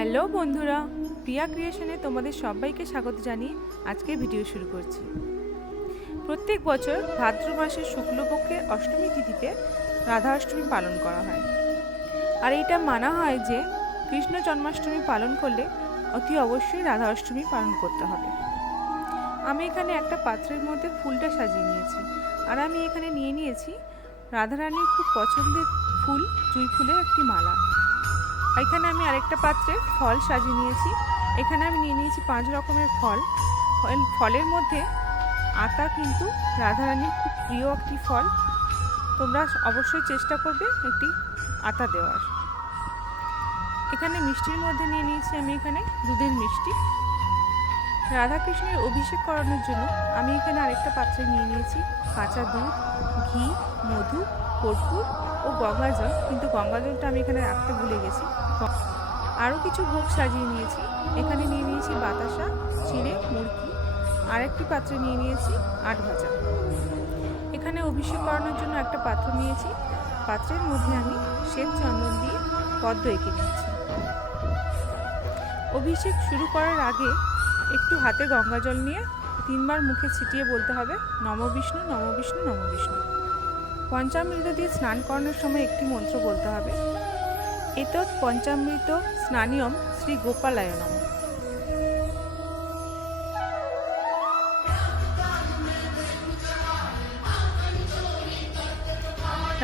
Hello বন্ধুরা, প্রিয়া ক্রিয়েশনে তোমাদের সবাইকে স্বাগত জানিয়ে আজকে ভিডিও শুরু করছি। প্রত্যেক বছর ভাদ্র মাসের শুক্লপক্ষের অষ্টমী তিথিতে রাধা অষ্টমী পালন করা হয়। আর এইটা মানা হয় যে কৃষ্ণ জন্মাষ্টমী পালন করলে অতি অবশ্যই রাধা অষ্টমী পালন করতে হবে। আমি এখানে একটা পাত্রের মধ্যে ফুলটা সাজিয়ে নিয়েছি, আর আমি এখানে নিয়ে নিয়েছি রাধারানীর খুব পছন্দের ফুল জুঁই ফুলের একটি মালা। এখানে আমি আরেকটা পাত্রে ফল সাজিয়ে নিয়েছি। এখানে আমি নিয়ে নিয়েছি 5 রকমের ফল। ফলের মধ্যে আতা কিন্তু রাধারানীর খুব প্রিয় একটি ফল। তোমরা অবশ্যই চেষ্টা করবে একটি আতা দেওয়ার। এখানে মিষ্টির মধ্যে নিয়ে নিয়েছি আমি এখানে দুধের মিষ্টি। রাধাকৃষ্ণের অভিষেক করানোর জন্য আমি এখানে আরেকটা পাত্রে নিয়ে নিয়েছি কাঁচা দুধ, ঘি, মধু, কর্পূর ও গঙ্গা জল, কিন্তু গঙ্গা জলটা আমি এখানে রাখতে ভুলে গেছি। আরও কিছু ভোগ সাজিয়ে নিয়েছি। এখানে নিয়ে নিয়েছি বাতাসা, চিড়ে, মুরগি। আরেকটি পাত্রে নিয়ে নিয়েছি আট ভাজা। এখানে অভিষেক করানোর জন্য একটা পাত্র নিয়েছি। পাত্রের মধ্যে আমি শ্বেত চন্দন দিয়ে পদ্ম এঁকে নিয়েছি। অভিষেক শুরু করার আগে একটু হাতে গঙ্গা জল নিয়ে 3 বার মুখে ছিটিয়ে বলতে হবে নম বিষ্ণু, নম বিষ্ণু, নম বিষ্ণু। পঞ্চামৃত দিয়ে স্নান করানোর সময় একটি মন্ত্র বলতে হবে, এতৎ পঞ্চামৃত স্নানিয়ম শ্রী গোপালায় নমঃ।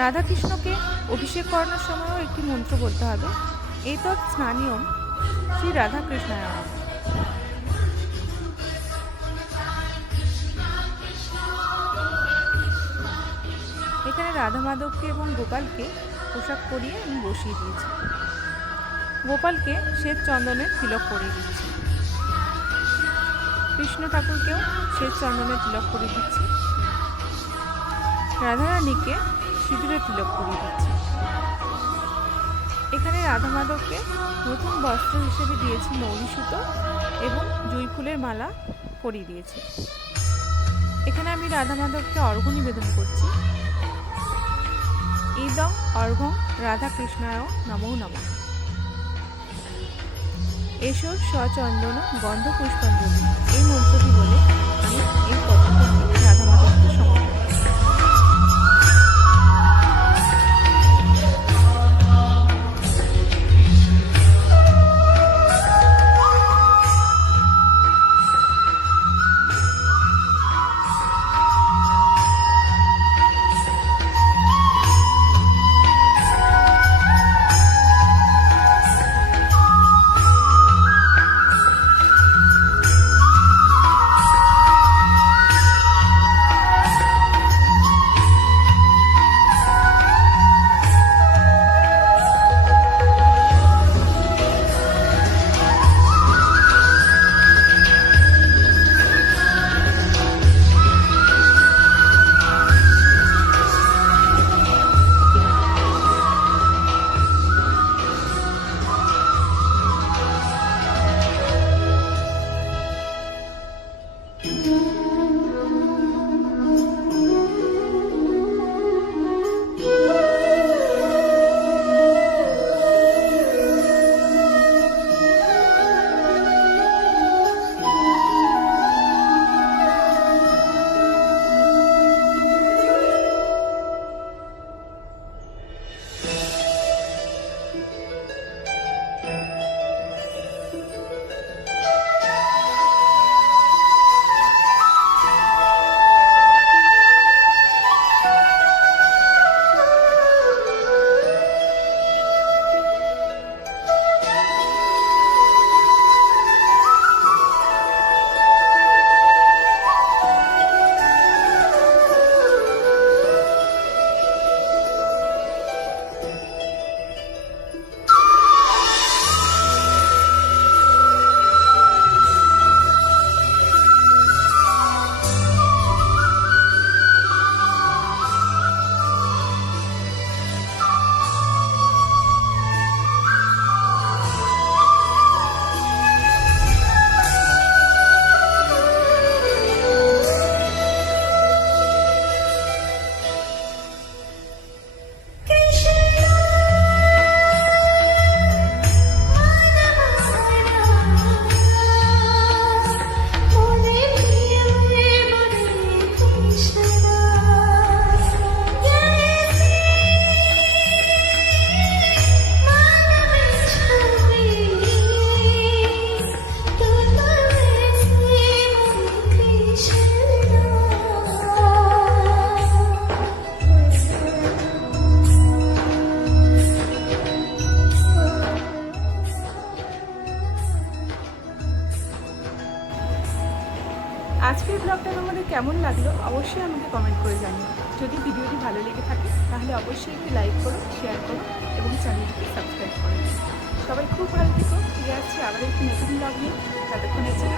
রাধাকৃষ্ণকে অভিষেক করানোর সময়ও একটি মন্ত্র বলতে হবে, এতৎ স্নানিয়ম শ্রী রাধাকৃষ্ণায় নমঃ। এখানে রাধা মাধবকে এবং গোপালকে পোশাক পরিয়ে আমি বসিয়ে দিয়েছি। গোপালকে শ্বেত চন্দনের তিলক পরিয়ে দিচ্ছি। কৃষ্ণ ঠাকুরকেও শ্বেত চন্দনের তিলক পরিয়ে দিচ্ছি। রাধারানীকে সিঁদুরের তিলক পরিয়ে দিচ্ছি। এখানে রাধা মাধবকে নতুন বস্ত্র হিসেবে দিয়েছি মৌলি সুতো এবং জুঁই ফুলের মালা পরিয়ে দিয়েছি। এখানে আমি রাধা মাধবকে অর্ঘ্য নিবেদন করছি। ইদং অর্ঘ্যং রাধাকৃষ্ণায় নমো নমঃ। এসো সচন্দন গন্ধ পুষ্পাঞ্জলি, এই মন্ত্রটি বলে আমি এই পদ্ধতিটি রাধা মাধবকে সমর্পণ করছি। কেমন লাগলো অবশ্যই আমাকে কমেন্ট করে জানিও। যদি ভিডিওটি ভালো লেগে থাকে তাহলে অবশ্যই একটি লাইক করো, শেয়ার করো এবং চ্যানেলটিকে সাবস্ক্রাইব করো। সবাই খুব ভালো থেকো। ফিরে আসছি আবার একটি নতুন ব্লগ নিয়ে। ততক্ষণের জন্য